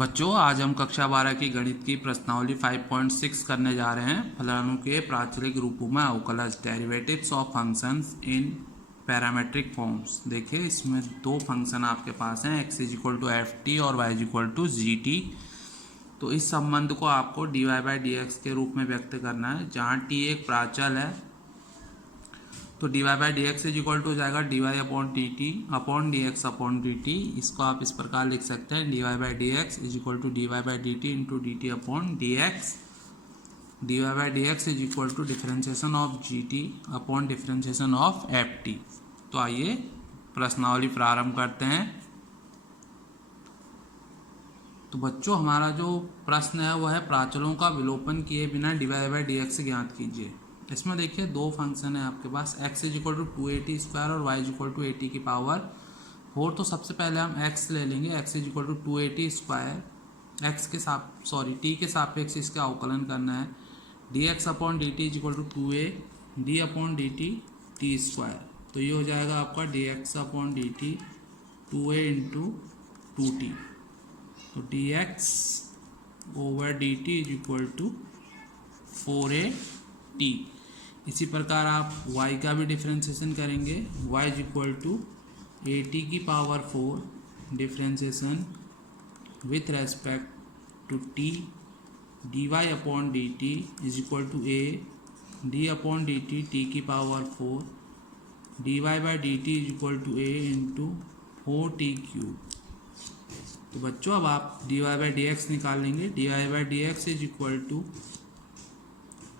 बच्चों, आज हम कक्षा 12 की गणित की प्रश्नावली 5.6 करने जा रहे हैं। फलानु के प्राचलिक रूपों में अवकलज derivatives of functions in parametric forms. देखिए, इसमें दो फंक्शन आपके पास हैं, x is equal to f t और y is equal to g t. तो इस संबंध को आपको dy बाई डी एक्स के रूप में व्यक्त करना है, जहाँ t एक प्राचल है। तो dy by d x is equal to हो जाएगा dy upon d t upon d x upon d t. इसको आप इस प्रकार लिख सकते हैं, dy by d x is equal to dy by d t into d t upon d x. dy by d x is equal to differentiation of g t upon differentiation of f t. तो आइए प्रश्नावली प्रारंभ करते हैं। तो बच्चों, हमारा जो प्रश्न है वह है प्राचलों का विलोपन किए बिना dy बाई डी एक्स ज्ञात कीजिए। इसमें देखिए दो फंक्शन है आपके पास, x is equal to 280 square और y इज इक्वल टू 80 की पावर 4। तो सबसे पहले हम x ले लेंगे, x is equal to 280 square, t के सापेक्ष इसका अवकलन करना है। dx upon d t is equal to 2a d upon d t t square. तो ये हो जाएगा आपका dx upon d t 2a into 2t। तो dx over d t is equal to 4a t। इसी प्रकार आप y का भी डिफ्रेंशिएशन करेंगे, y इज इक्वल टू 80 की power 4 differentiation with respect to t dy upon d t is equal to a d upon d t t की power 4 dy by d t is equal to a into 4t cube. तो बच्चों, अब आप dy by d x निकाल लेंगे, dy by d x is equal to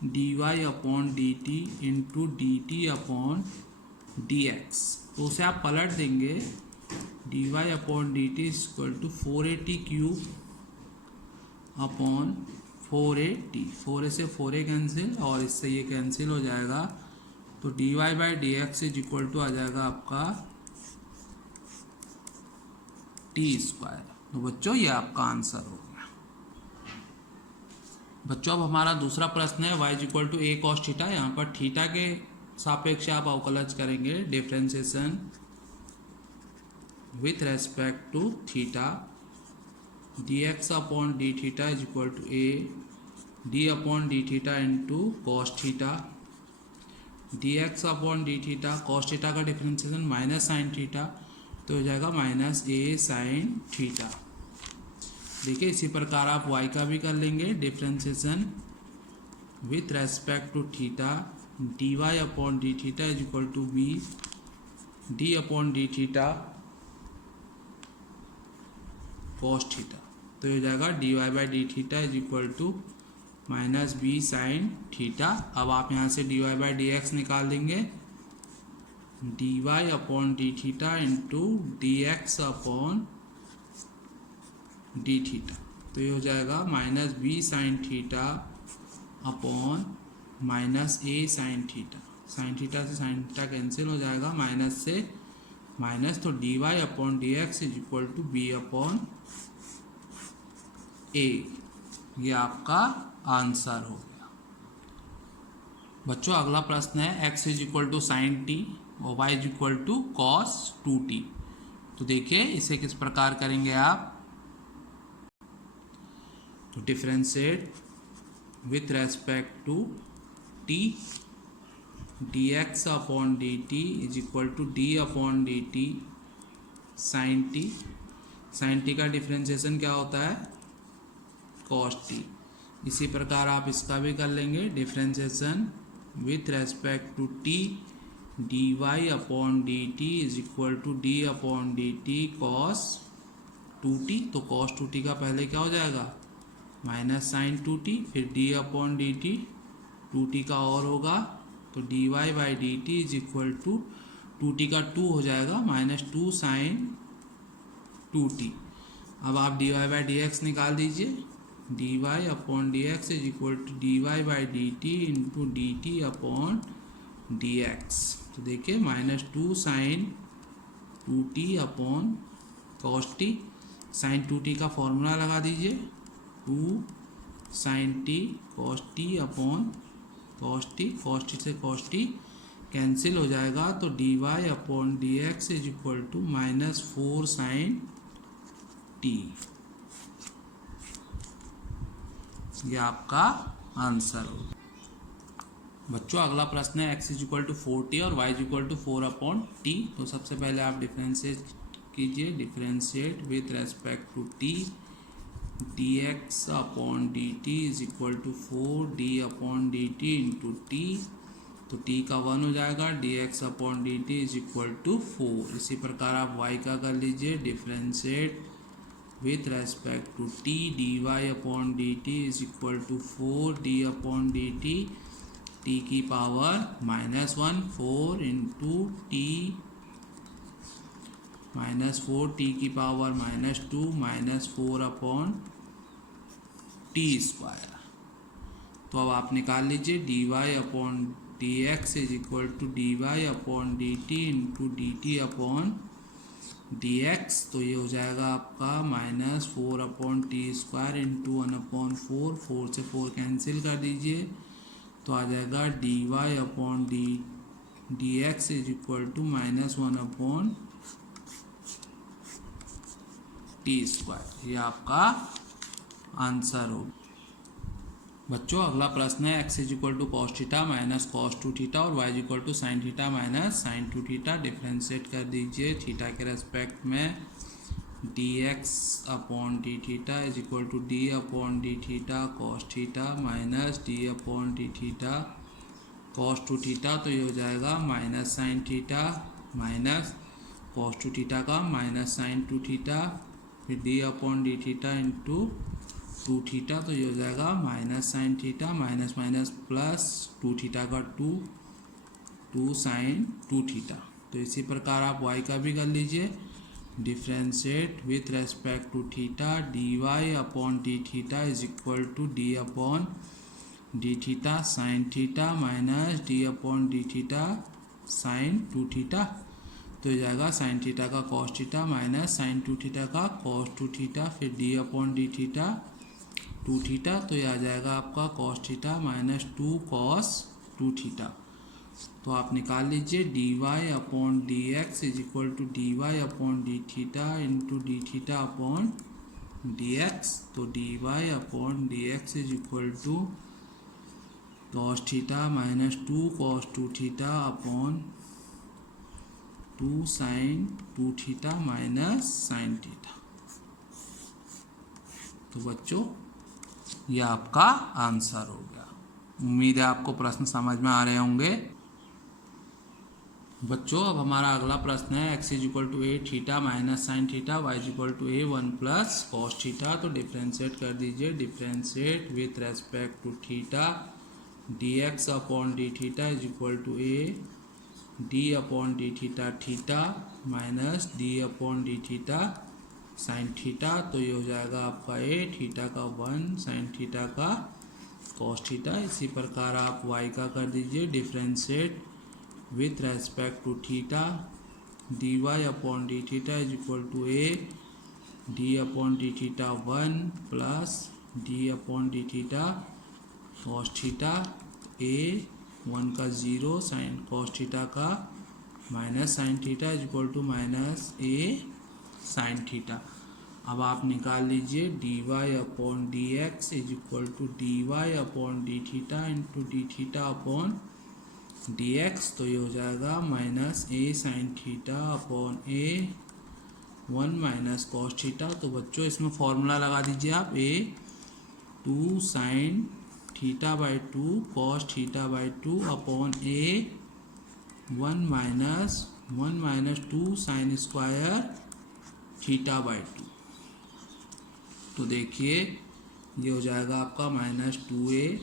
dy upon d t into d t upon d x. तो उसे आप पलट देंगे, dy upon d t equal to 480 cube upon 480। 4a से 4a कैंसिल और इससे ये कैंसिल हो जाएगा। तो dy by d x is equal to आ जाएगा आपका टी स्क्वायर। तो बच्चों, ये आपका आंसर होगा। बच्चों, अब हमारा दूसरा प्रश्न है y is equal to a cos theta. यहाँ पर थीटा के सापेक्ष आप अवकलज करेंगे, differentiation with respect to theta dx upon d theta is equal to a d upon d theta into cos theta. dx upon d theta, cos theta का differentiation minus sine theta, तो हो जाएगा minus a sine theta. देखिए, इसी प्रकार आप y का भी कर लेंगे, differentiation with respect to theta dy upon d theta is equal to b d upon d theta cos theta. तो ये हो जाएगा dy by d theta is equal to minus b sine theta. अब आप यहाँ से dy बाई डी एक्स निकाल देंगे, dy upon d theta into d x upon d theta. तो ये हो जाएगा minus b sine theta upon minus a sine theta. Sine theta से साइन थीटा कैंसिल हो जाएगा, माइनस से माइनस। तो d y upon d x is equal to b upon a. ये आपका आंसर हो गया। बच्चों, अगला प्रश्न है x is equal to sine t और y is equal to cos 2t। तो देखिए, इसे किस प्रकार करेंगे आप। तो differentiate with respect to t dx upon d t is equal to d upon d t sine t. Sine t का डिफरेंशिएशन क्या होता है, कॉस टी। इसी प्रकार आप इसका भी कर लेंगे, differentiation with respect to t dy upon d t is equal to d upon d t cos 2t। तो कॉस 2t का पहले क्या हो जाएगा, माइनस साइन 2t, फिर d upon d T 2t का और होगा, तो dy by d t is equal to 2t का 2 हो जाएगा, माइनस 2 साइन 2t। अब आप dy बाई डी एक्स निकाल दीजिए, dy upon d x is equal to dy by d t into d t upon d x. तो देखिए, minus 2 sine 2t upon cos t. Sine 2t का formula लगा दीजिए, 2 sine t cos t upon cos t. Cos t से cos t cancel हो जाएगा, तो d y upon d x is equal to minus 4 sine t. ये आपका answer होगा। बच्चों अगला प्रश्न है x is equal to 4t और y is equal to 4/t। तो सबसे पहले आप डिफ्रेंशिएट कीजिए, differentiate with respect to t, dx/dt is equal to 4d/dt into t। तो t का 1 हो जाएगा, dx/dt इज इक्वल टू 4। इसी प्रकार आप y का कर लीजिए, differentiate with respect to t, dy/dt is equal to 4d/dt, t की पावर -1, 4 इंटू t -4, t की पावर -2, -4/t स्क्वायर। तो अब आप निकाल लीजिए, dy/dx is equal to dy/dt into dt/dx। तो ये हो जाएगा आपका -4/t स्क्वायर इंटू 1/4, 4 से 4 कैंसिल कर दीजिए, तो आ जाएगा dy/dx is equal to -1/t square. ये आपका आंसर होगा। बच्चों अगला प्रश्न है x is equal to cos theta minus cos 2 theta और y is equal to sine theta minus sine 2 theta. Differentiate कर दीजिए थीटा के रेस्पेक्ट में, dx/d theta is equal to d/d theta cos theta minus d/d theta cos 2 theta. तो ये हो जाएगा minus sine theta minus cos 2 theta का minus sine 2 theta, फिर d/d थीटा इंटू 2 थीटा। तो ये हो जाएगा minus sine theta minus minus plus 2 theta का 2 साइन 2 थीटा। तो इसी प्रकार आप y का भी कर लीजिए, differentiate with respect to theta, dy/d theta is equal to d/d theta sine theta minus d/d theta sine 2 theta. तो ये जाएगा साइन थीटा का cos theta minus sine 2 theta का कॉस 2 थीटा, फिर d/d थीटा 2 थीटा। तो ये आ जाएगा आपका cos theta minus 2 cos 2 theta. तो आप निकाल लीजिए, dy/dx is equal to dy/d theta into d थीटा/dx। तो dy/dx is equal to cos theta minus 2 cos 2 theta upon 2 sine 2 theta minus sine theta. तो बच्चों ये आपका आंसर हो गया। उम्मीद है आपको प्रश्न समझ में आ रहे होंगे। बच्चों अब हमारा अगला प्रश्न है x is equal to a theta minus sine theta, y is equal to a 1 plus cos theta. तो डिफ्रेंशिएट कर दीजिए, differentiate with respect to theta, dx/d theta is equal to a d/d theta theta minus d/d theta sine theta. तो ये हो जाएगा आपका a theta का 1 sine theta का कॉस थीटा। इसी प्रकार आप y का कर दीजिए, differentiate with respect to theta, dy/d theta is equal to a d/d theta 1 plus d/d theta cos theta, a 1 का 0 साइन कॉस थीटा का minus sine theta is equal to minus a sine theta. अब आप निकाल लीजिए, dy/dx is equal to dy/d theta into d थीटा/dx। तो ये हो जाएगा minus a sine theta upon a 1 minus cos theta. तो बच्चों इसमें फॉर्मूला लगा दीजिए आप, a 2 sine theta by 2 cos theta by 2 upon a 1 minus 2 sine square theta by 2। तो देखिए ये हो जाएगा आपका minus 2a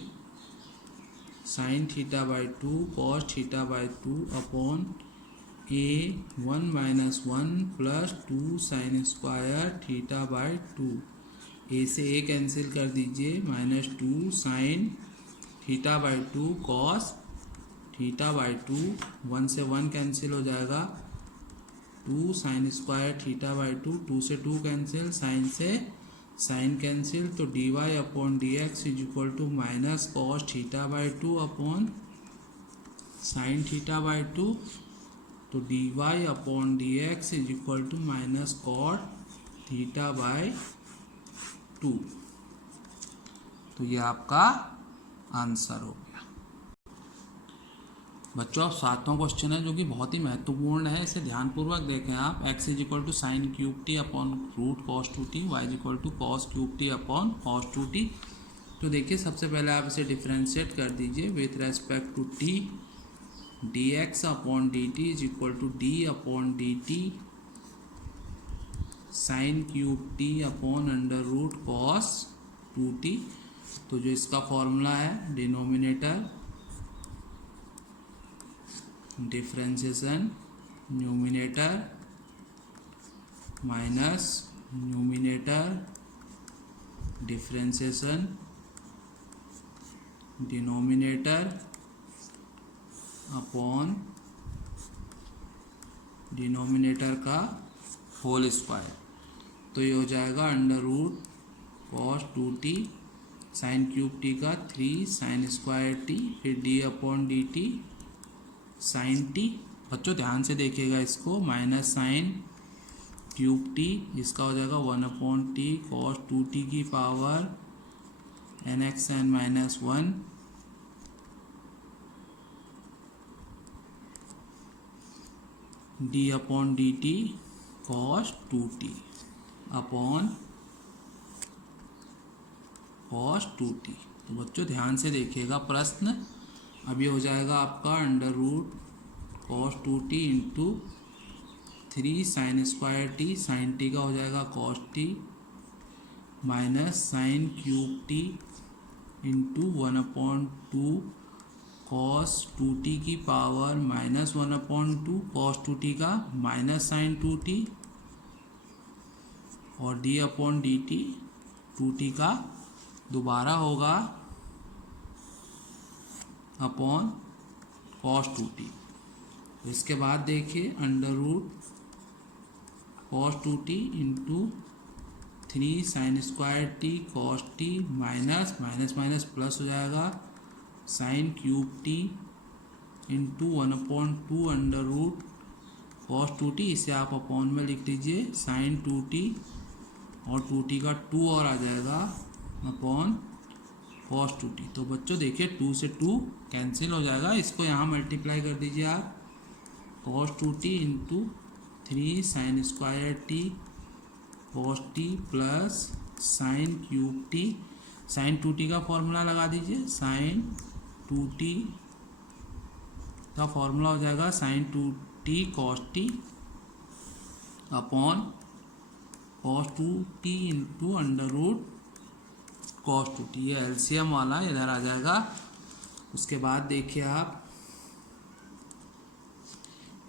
sign theta by 2 cos theta by 2 upon a 1 minus 1 plus 2 sine square theta by 2। a से a cancel कर दीजिए, minus 2 sine theta by 2 cos theta by 2, 1 से 1 कैंसिल हो जाएगा, 2 साइन स्क्वायर थीटा बाई 2, 2 से 2 cancel, sine से sine cancel. तो dy/dx is equal to minus cos theta by 2 upon sine theta by 2। तो dy/dx is equal to minus cot theta by 2। तो ये आपका आंसर हो गया। बच्चों अब सातवां क्वेश्चन है जो कि बहुत ही महत्वपूर्ण है, इसे ध्यानपूर्वक देखें आप। x is equal to sine cube t upon root cos two t, y is equal to cos cube t upon cos two t. तो देखिए सबसे पहले आप इसे डिफ्रेंशिएट कर दीजिए with respect to t. D x upon d t is equal to d upon d t sine cube t upon under root cos two t. तो जो इसका फॉर्मूला है, denominator differentiation numerator minus numerator differentiation denominator upon denominator का whole square. तो ये हो जाएगा under root cos two t sine cube t का 3 साइन स्क्वायर टी, फिर d upon d t sine t. बच्चों ध्यान से देखिएगा इसको, माइनस साइन क्यूब टी, इसका हो जाएगा 1 upon t cos two t की power n x n minus 1 d upon d t cos two t upon cos two t. तो बच्चों ध्यान से देखिएगा प्रश्न। अब ये हो जाएगा आपका under root cos two t into 3 sine square t, sine t का हो जाएगा cos t minus sine cube t into 1 upon two cos two t की power minus 1 upon two cos two t का माइनस साइन टू टी और d upon d t two t का दोबारा होगा upon cos two T. इसके बाद देखिए under root cos two t into 3 sine square t cos t minus minus minus plus हो जाएगा sine cube t into 1 upon two under root cos two t, इसे आप अपॉन में लिख लीजिए साइन टू टी और टू टी का 2 और आ जाएगा अपॉन कॉस टू टी। तो बच्चों देखिए 2 से 2 कैंसिल हो जाएगा, इसको यहाँ मल्टीप्लाई कर दीजिए आप, cos two t into 3 sine square t cos t plus sine cube t, sine two t का फॉर्मूला लगा दीजिए, साइन टू टी का फॉर्मूला हो जाएगा sine two t cos t upon cos two t into under root cos two t. ये LCM वाला इधर आ जाएगा। उसके बाद देखिए आप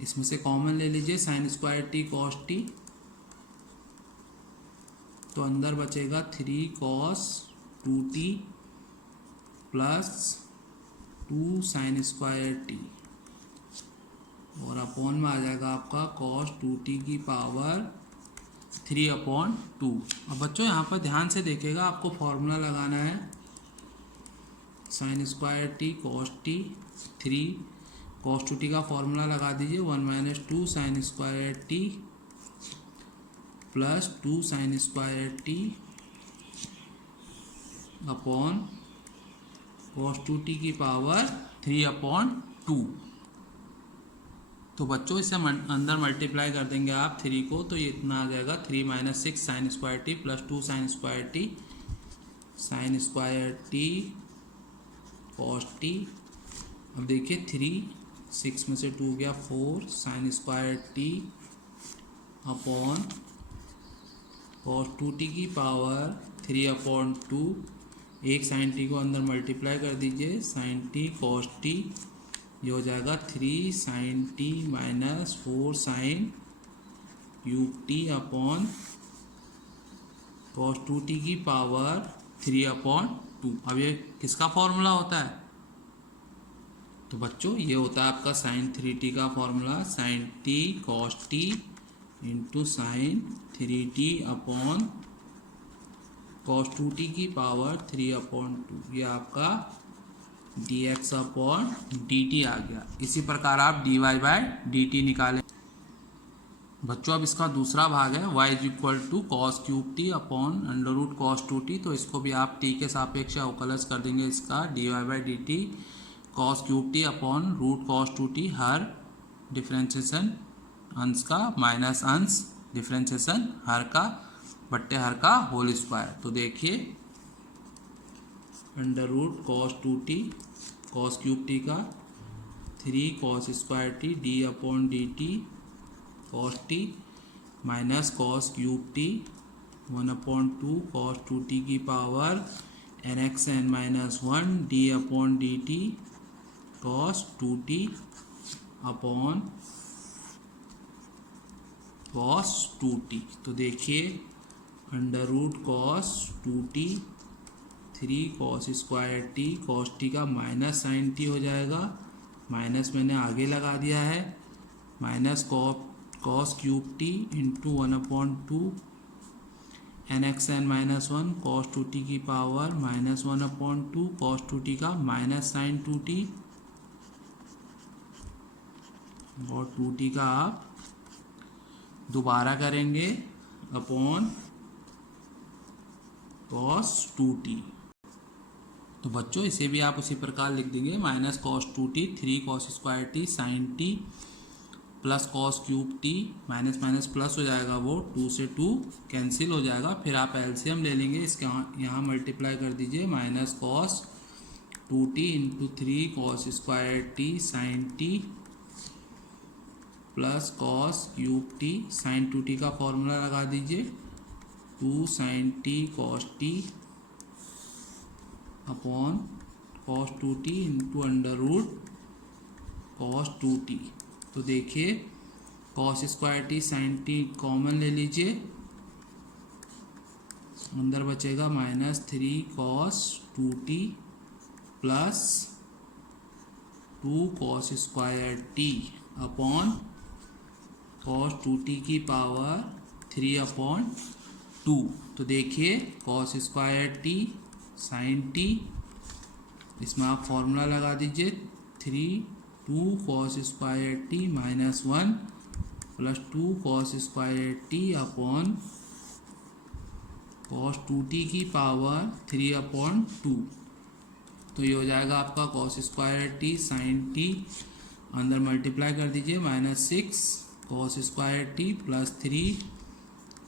इसमें से कॉमन ले लीजिए sign square t cos T, तो अंदर बचेगा 3 cos two t plus 2 sign square T और अपॉन में आ जाएगा आपका कॉस टू टी की पावर 3 अपॉन 2। अब बच्चों यहाँ पर ध्यान से देखिएगा, आपको फॉर्मूला लगाना है sign square t cos T 3 cos two t का फॉर्मूला लगा दीजिए 1 minus 2 sign square t plus 2 sign square t upon cos two t की पावर 3 अपॉन 2। तो बच्चों इसे अंदर मल्टीप्लाई कर देंगे आप 3 को, तो ये इतना आ जाएगा 3 minus 6 sign square t plus 2 sign square t cos t. अब देखिए 3 6 में से 2 गया 4 sign square t upon cos two t की पावर 3 अपॉन 2। एक साइन टी को अंदर मल्टीप्लाई कर दीजिए, साइन टी कॉस टी, ये हो जाएगा 3 sine t minus 4 sine cube t upon cos two t की पावर 3 अपॉन 2। अब ये किसका फॉर्मूला होता है? तो बच्चों ये होता है आपका साइन 3t का formula, sine t cos t into sine 3t upon cos two t की पावर 3 अपॉन 2। ये आपका dx अपॉन dt आ गया। इसी प्रकार आप dy बाय dt निकालें। बच्चों अब इसका दूसरा भाग है y is equal to cos cube t upon under root cos two t. तो इसको भी आप t के सापेक्ष अवकलज कर देंगे इसका dy by d t cos cube t upon root cos two t, हर डिफ्रेंशिएशन अंश का माइनस अंश डिफ्रेंशिएशन हर का बट्टे हर का होल स्क्वायर। तो देखिए under root cos two t cos cube t का 3 cos square t d upon d t cos t minus cos cube t 1/2 cos two t की power n x n minus 1 d upon d t cos two t upon cos two t. तो देखिए under root cos two t 3 cos square t cos t का minus sine t हो जाएगा, minus मैंने आगे लगा दिया है, minus cos cube t into 1/2 n x n minus 1 cos two t की power minus 1/2 cos two t का माइनस साइन टू टी और टू टी का आप दोबारा करेंगे अपॉन कॉस टू टी। तो बच्चों इसे भी आप उसी प्रकार लिख देंगे minus cos two t 3 cos square t sine t plus cos cube t minus minus plus हो जाएगा, वो 2 से 2 कैंसिल हो जाएगा। फिर आप एलसीएम ले लेंगे, इसके यहाँ मल्टीप्लाई कर दीजिए minus cos two t into 3 cos square t sine t plus cos cube t sine two t का फॉर्मूला लगा दीजिए 2 sine t cos t upon cos two t into under root cos two t. तो देखिए cos square t sine t common ले लीजिए, अंदर बचेगा minus 3 cos two t plus 2 cos square t upon cos two t की power 3/2। तो देखिए cos square t sine t, इसमें आप फॉर्मूला लगा दीजिए 2 cos square t minus 1 plus 2 cos square t upon cos two t की power 3/2। तो ये हो जाएगा आपका cos square t sine t, अंदर मल्टीप्लाई कर दीजिए minus 6 cos square t plus 3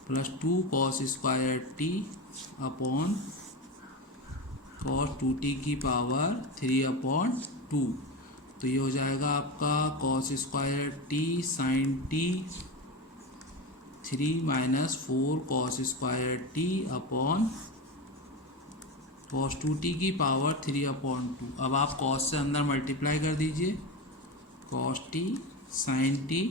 plus 2 cos square t upon cos two t की पावर 3/2। तो ये हो जाएगा आपका cos square t sine t 3 minus 4 cos square t upon cos two t की पावर 3/2। अब आप कॉस से अंदर मल्टीप्लाई कर दीजिए cos t sine t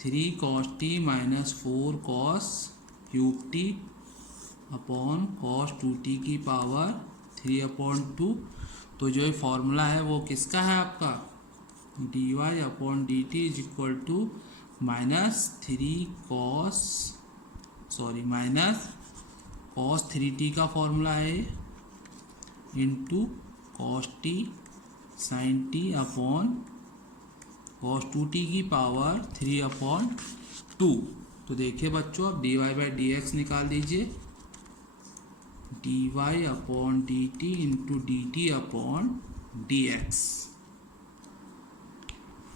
3 cos t minus 4 cos cube t upon cos two t की पावर 3/2। तो जो ये फॉर्मूला है वो किसका है आपका d y upon d t is equal to minus cos 3t का फॉर्मूला है into cos t sine t upon cos 2t की पावर 3/2। तो देखिए बच्चों अब d y by d x निकाल दीजिए d y upon d t into d t upon d x.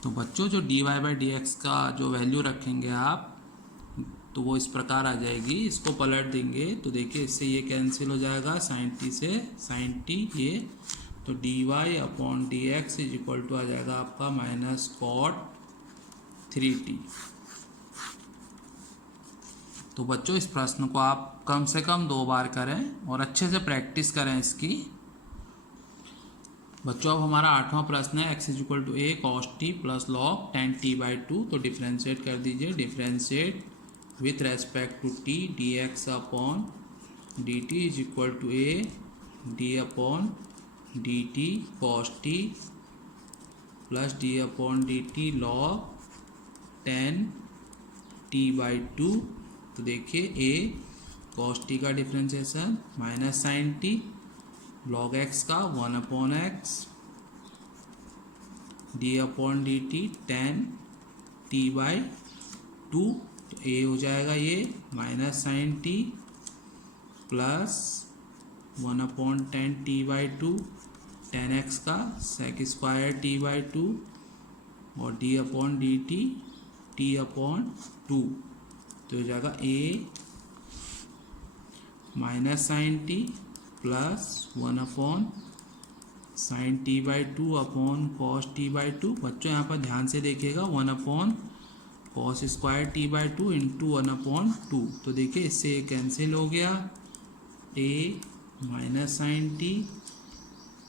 तो बच्चों जो d y by d x का जो वैल्यू रखेंगे आप तो वो इस प्रकार आ जाएगी, इसको पलट देंगे तो देखिए इससे ये कैंसिल हो जाएगा साइन टी से साइन टी ये, तो d y upon d x is equal to आ जाएगा आपका माइनस कॉट 3t। तो बच्चों इस प्रश्न को आप कम से कम 2 बार करें और अच्छे से प्रैक्टिस करें इसकी। बच्चों अब हमारा 8वां प्रश्न है x is equal to a cos t plus log tan t/2। तो डिफ्रेंशिएट कर दीजिए, differentiate with respect to t d x upon d t is equal to a d upon d t cos t plus d upon d t log tan t/2। तो देखिए a cos t का differentiation minus sine t log x का 1/x d upon d t tan t/2। 2, तो ए हो जाएगा ये minus sine t plus 1/10t/2 10x का sec square t/2 और d/dt t/2, तो हो जाएगा a minus sine t plus 1/sin t/2 upon cos t/2। बच्चों यहाँ पर ध्यान से देखिएगा 1/cos स्क्वायर t/2 इंटू 1/2, तो देखिए इससे कैंसिल हो गया, a minus sine t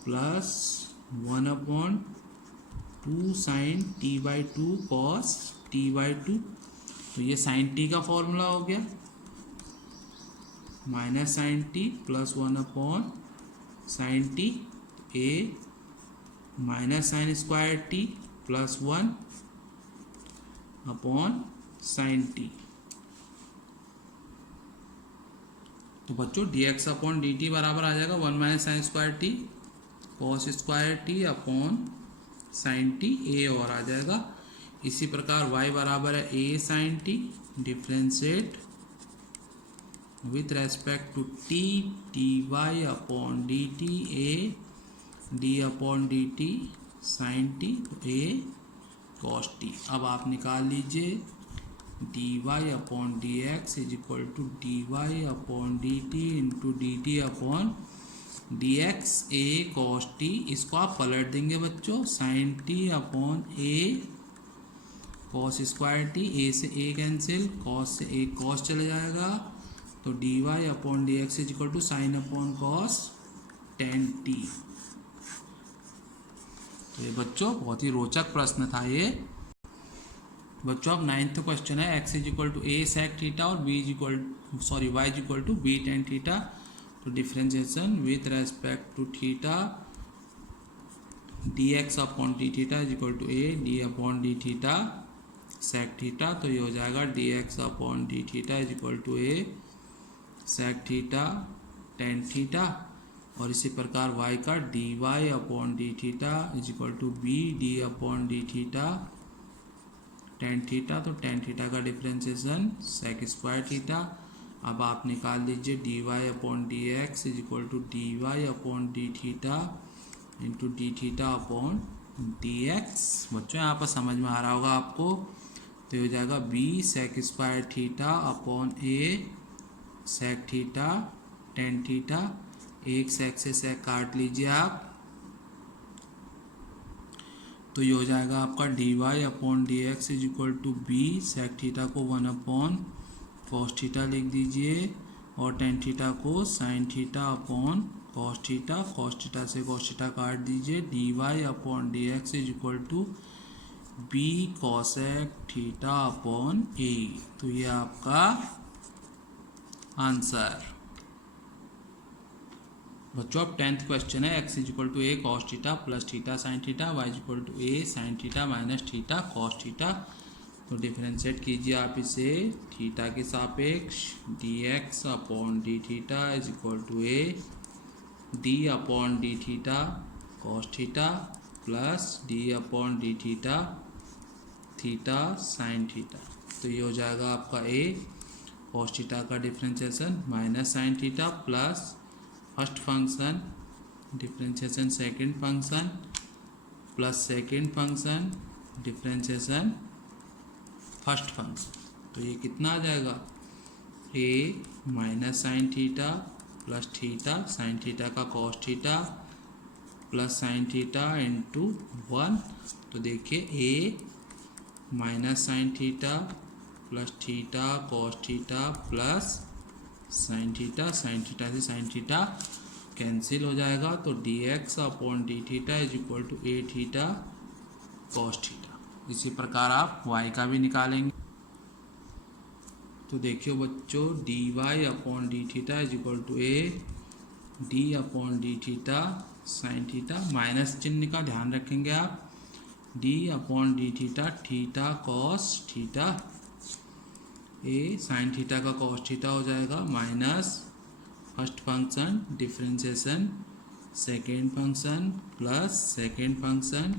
plus 1/2 sin t/2 cos t/2, तो ये साइन टी का फॉर्मूला हो गया minus sine t plus 1/sin t, a minus sine square t plus 1/sin t. तो बच्चों dx/dt बराबर आ जाएगा 1 minus sine square t cos square t upon sine t, a और आ जाएगा। इसी प्रकार y बराबर है a sine t differentiate with respect to t dy/dt a d/dt sine t, a cos t. अब आप निकाल लीजिए dy/dx is equal to dy/dt into dt/dx A cos T. इसको आप पलट देंगे बच्चों, साइन टी अपॉन ए कॉस स्क्वायर टी, ए से ए कैंसिल, कॉस से ए कॉस चला जाएगा, तो dy/dx is equal to sine upon cos 10t। तो ये बच्चों बहुत ही रोचक प्रश्न था ये। बच्चों अब 9th क्वेश्चन है, x is equal to a sec theta और y is equal to b tan theta, तो differentiation with respect to theta dx/d theta is equal to a d/d theta sec theta, तो ये हो जाएगा dx/d theta is equal to a sec theta tan theta, और इसी प्रकार y का dy/d theta is equal to b d/d theta tan theta, तो tan theta का डिफ्रेंशिएशन सेक स्क्वायर थीटा। अब आप निकाल लीजिए dy/dx is equal to dy/d theta into d theta upon dx। बच्चों यहाँ पर समझ में आ रहा होगा आपको, तो हो जाएगा b sec square theta upon a sec theta tan theta, एक सेक से सेक काट लीजिए आप, तो ये हो जाएगा आपका dy/dx is equal to b sec theta को 1/cos थीटा लिख दीजिए और tan थीटा को sin theta upon cos theta, cos theta से cos थीटा काट दीजिए, dy/dx is equal to b cosec theta upon a। तो ये आपका आंसर। बच्चों अब 10th क्वेश्चन है, x is equal to a cos theta plus theta sine theta, y is equal to a sine theta minus theta cos theta, तो differentiate कीजिए आप इसे थीटा के सापेक्ष, dx/d theta is equal to a d/d theta cos theta plus d/d theta theta sine theta, तो ये हो जाएगा आपका ए कॉस थीटा का differentiation minus sine theta plus first function differentiation second function plus second function differentiation first function, तो ये कितना आ जाएगा a minus sine theta plus theta sine theta का cos theta plus sine theta into 1, तो देखिए a minus sine theta plus theta cos theta plus sine theta से sine theta cancel हो जाएगा, तो dx/d theta is equal to a theta cos theta. इसी प्रकार आप y का भी निकालेंगे, तो देखियो बच्चों dy/d theta is equal to a d/d theta sine theta, minus चिन्ह का ध्यान रखेंगे आप, d/d theta theta cos theta, a sine theta का कॉस थीटा हो जाएगा minus first function differentiation second function plus second function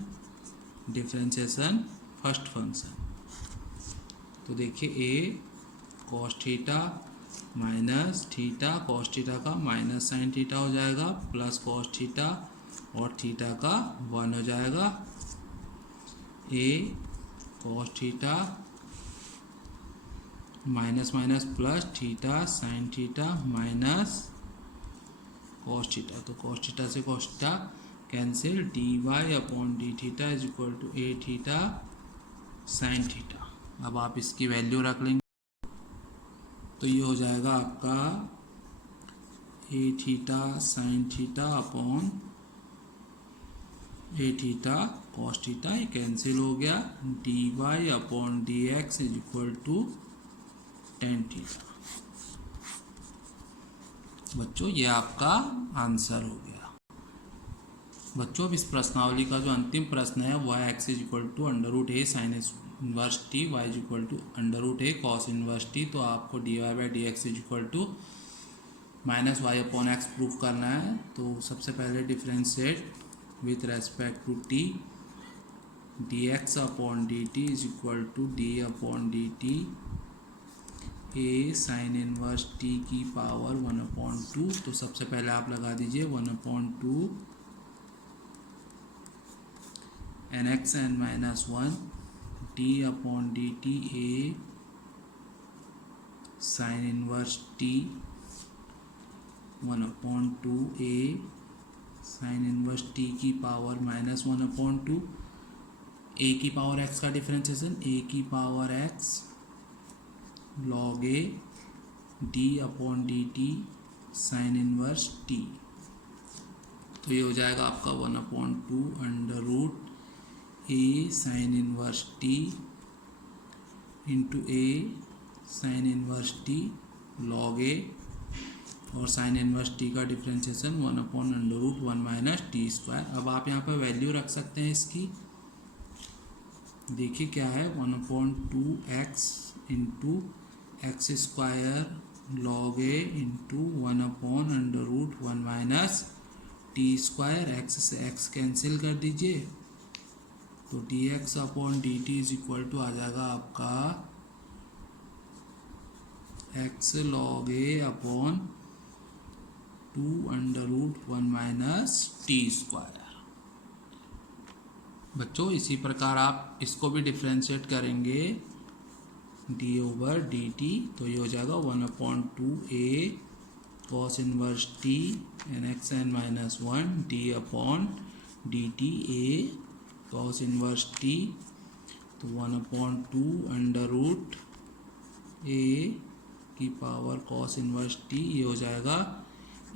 differentiation first function, तो देखिए a cos theta minus theta, cos theta का माइनस साइन थीटा हो जाएगा, plus cos theta और theta का 1 हो जाएगा। A cos theta minus minus plus theta sine theta minus cos theta, तो कॉस थीटा से cos theta cancel, d y upon d theta is equal to a theta sine theta. अब आप इसकी value रख लेंगे तो ये हो जाएगा आपका a theta sine theta upon a theta cos theta, ये कैंसिल हो गया, d y upon d x is equal to ten theta. बच्चों ये आपका आंसर हो गया। बच्चों अब इस प्रश्नावली का जो अंतिम प्रश्न है वह है x is equal to under root a sine inverse t, y is equal to under root a cos inverse t. तो आपको d y by d x is equal to minus y upon x proof करना है। तो सबसे पहले differentiate with respect to t, d x upon d t is equal to d upon d t a sine inverse t की power 1/2। तो सबसे पहले आप लगा दीजिए 1/2 n x n minus 1 d upon d t a sine inverse t 1/2 a sine inverse t की power minus 1/2, a की power x का डिफरेंशिएशन ए की power x log a d upon d t sine inverse t. तो ये हो जाएगा आपका 1/2 under root a sine inverse t into a sine inverse t log a, और sine inverse t का differentiation 1/√1 minus t square. अब आप यहाँ पर वैल्यू रख सकते हैं इसकी, देखिए क्या है 1/2 x into x square log a into 1/√1 minus t square, x से एक्स कैंसिल कर दीजिए तो d x upon d t is equal to आ जाएगा आपका x log a upon 2/√1 minus t square. बच्चों इसी प्रकार आप इसको भी डिफ्रेंशिएट करेंगे डी ओवर डी टी, तो ये हो जाएगा 1/2 a cos inverse t n x n minus 1 d upon d t a cos inverse t, तो 1/2 अंडर रूट ए की पावर कॉस इनवर्स टी, ये हो जाएगा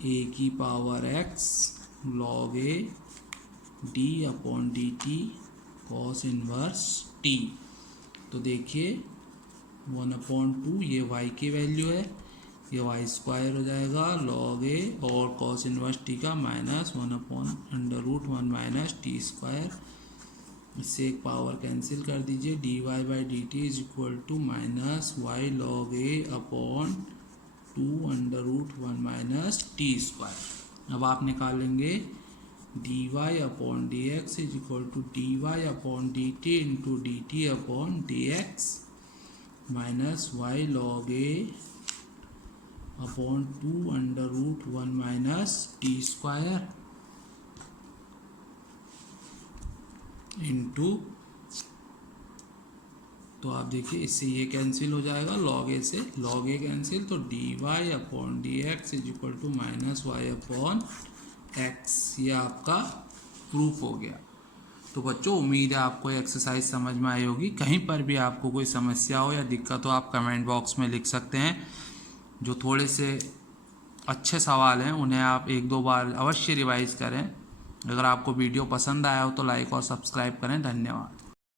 ए की power x log a d upon d t cos inverse t. तो देखिए 1/2 ये y की वैल्यू है, ये वाई स्क्वायर हो जाएगा लॉग ए और कॉस इनवर्स टी का माइनस 1/√1 माइनस टी स्क्वायर, इससे एक पावर कैंसिल कर दीजिए, d y by d t is equal to minus y log a upon 2/√1 minus t square. अब आप निकालेंगे d y upon d x is equal to d y upon d t into d t upon d x minus y log a upon 2/√1 minus t square into, तो आप देखिए इससे ये cancel हो जाएगा, लॉग ए से log a cancel, तो d y upon d x is equal to minus y upon x, ये आपका प्रूफ हो गया। तो बच्चों उम्मीद है आपको एक्सरसाइज समझ में आई होगी। कहीं पर भी आपको कोई समस्या हो या दिक्कत हो आप कमेंट बॉक्स में लिख सकते हैं। जो थोड़े से अच्छे सवाल हैं उन्हें आप 1-2 बार अवश्य रिवाइज करें। अगर आपको वीडियो पसंद आया हो तो लाइक और सब्सक्राइब करें। धन्यवाद।